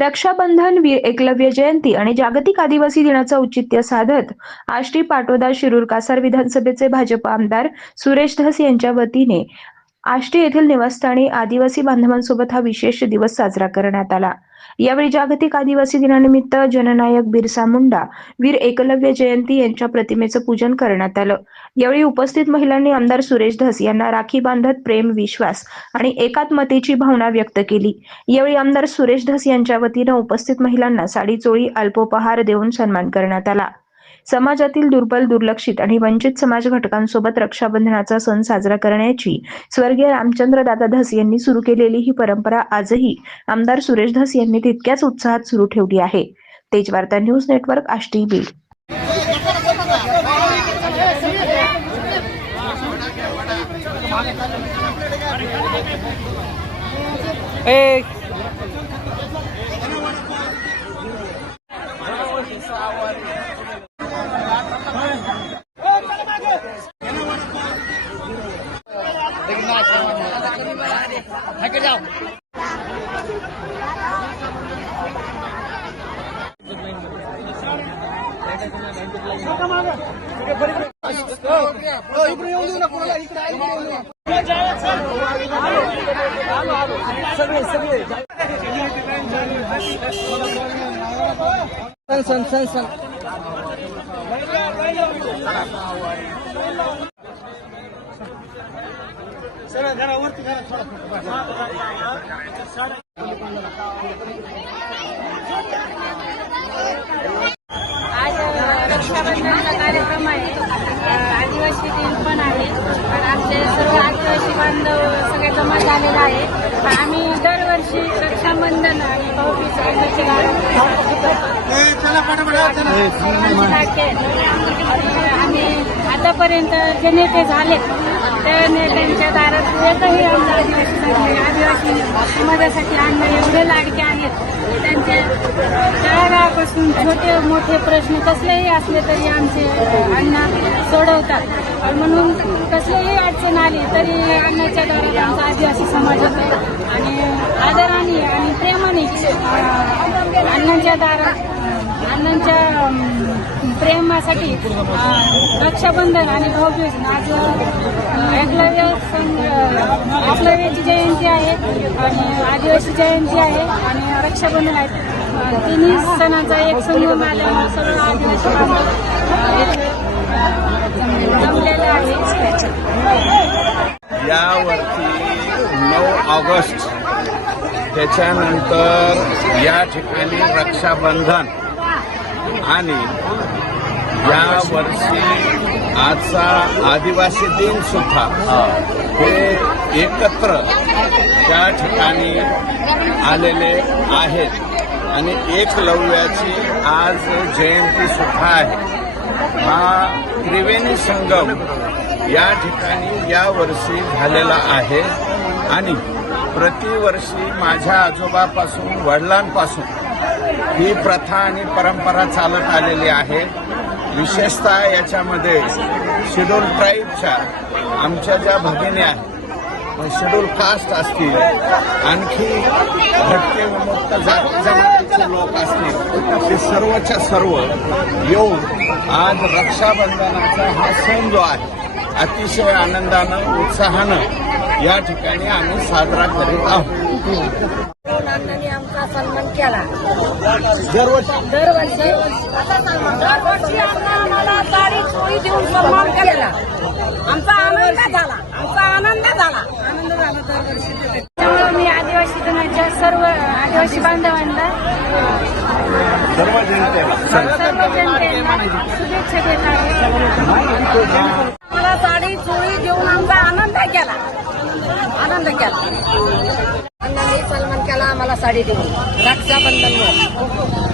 रक्षाबंधन वीर एकलव्य जयंती आणि जागतिक आदिवासी दिनाचं औचित्य साधत आष्टी पाटोदा शिरूर कासार विधानसभेचे भाजप आमदार सुरेश धस यांच्या वतीने आष्टी येथील निवासस्थानी आदिवासी बांधवांसोबत हा विशेष दिवस साजरा करण्यात आला. यावेळी जागतिक आदिवासी दिनानिमित्त जननायक बिरसा मुंडा वीर एकलव्य जयंती यांच्या प्रतिमेचं पूजन करण्यात आलं. यावेळी उपस्थित महिलांनी आमदार सुरेश धस यांना राखी बांधत प्रेम विश्वास आणि एकात्मतेची भावना व्यक्त केली. यावेळी आमदार सुरेश धस यांच्या वतीनं उपस्थित महिलांना साडी चोळी अल्पोपहार देऊन सन्मान करण्यात आला. समाजातील दुर्बल दुर्लक्षित आणि वंचित समाज घटकांसोबत रक्षाबंधनाचा सण साजरा करण्याची स्वर्गीय रामचंद्र दादा धस यांनी सुरू केलेली ही परंपरा आजही आमदार सुरेश धस यांनी तितक्याच उत्साहात सुरू ठेवली आहे. तेजवार्ता न्यूज नेटवर्क आष्टी बीड ए सण सण सण सण आज झालेले आहे. आम्ही दरवर्षी रक्षाबंधन आणि भाऊबीज आतापर्यंत जे नेते झाले त्या नेत्यांच्या दारात एकही आमच्या आदिवासी आदिवासी समाजासाठी अन्न एवढे लाडके आहेत. त्यांचे तळागाळापासून छोटे मोठे प्रश्न कसलेही असले तरी आमचे अण्णा सोडवतात. म्हणून कसलीही अडचण आली तरी अण्णाच्या दारात आमचा आदिवासी समाज होतो आणि आदराने आणि प्रेमाने अं, अण्णांच्या दारात अण्णांच्या प्रेमासाठी रक्षाबंधन आणि भाऊबीज आज एकलव्य संघ एकलव्याची जयंती आहे आणि आदिवासी जयंती आहे आणि रक्षाबंधन आहे. तिन्ही सणाचा एक संगम आल्यामुळे सर्व आदिवासी जमलेला आहे यावरती नऊ ऑगस्ट त्याच्यानंतर या ठिकाणी रक्षाबंधन. आणि या वर्षी आजचा आदिवासी दिन सुद्धा हे. एकत्र त्या ठिकाणी आलेले आहेत. आणि एकलव्याची आज जयंती सुद्धा आहे. हा त्रिवेणी संगम या ठिकाणी या वर्षी झालेला आहे. आणि प्रतिवर्षी माझ्या आजोबापासून वडिलांपासून ही प्रथा आणि परंपरा चालत आलेली आहे. विशेषतः याच्यामध्ये शेड्यूल ट्राईबच्या आमच्या ज्या भगिनी आहेत शेड्यूल कास्ट असतील आणखी भटके विमुक्त जाती जमातीचे लोक असतील ते सर्वच्या सर्व येऊन आज रक्षाबंधनाचा हा सण जो आहे अतिशय आनंदानं उत्साहानं या ठिकाणी आम्ही साजरा करीत आहोत. आमचा सन्मान केला. दरवर्षी. दरवर्षी. दरवर्षी आम्हाला साडी चोळी देऊन सन्मान केलेला. आमचा आनंद झाला. आमचा आनंद झाला. आनंद झाला दरवर्षी. त्यामुळे मी आदिवासी दिनाच्या सर्व आदिवासी बांधवांना सर्व जनतेला. सर्व जनतेला शुभेच्छा देत आहे मला साडी चोळी देऊन आमचा आनंद केला आनंद केला. अण्णांनी सलमान केला आम्हाला साडी दिली. रक्षाबंधन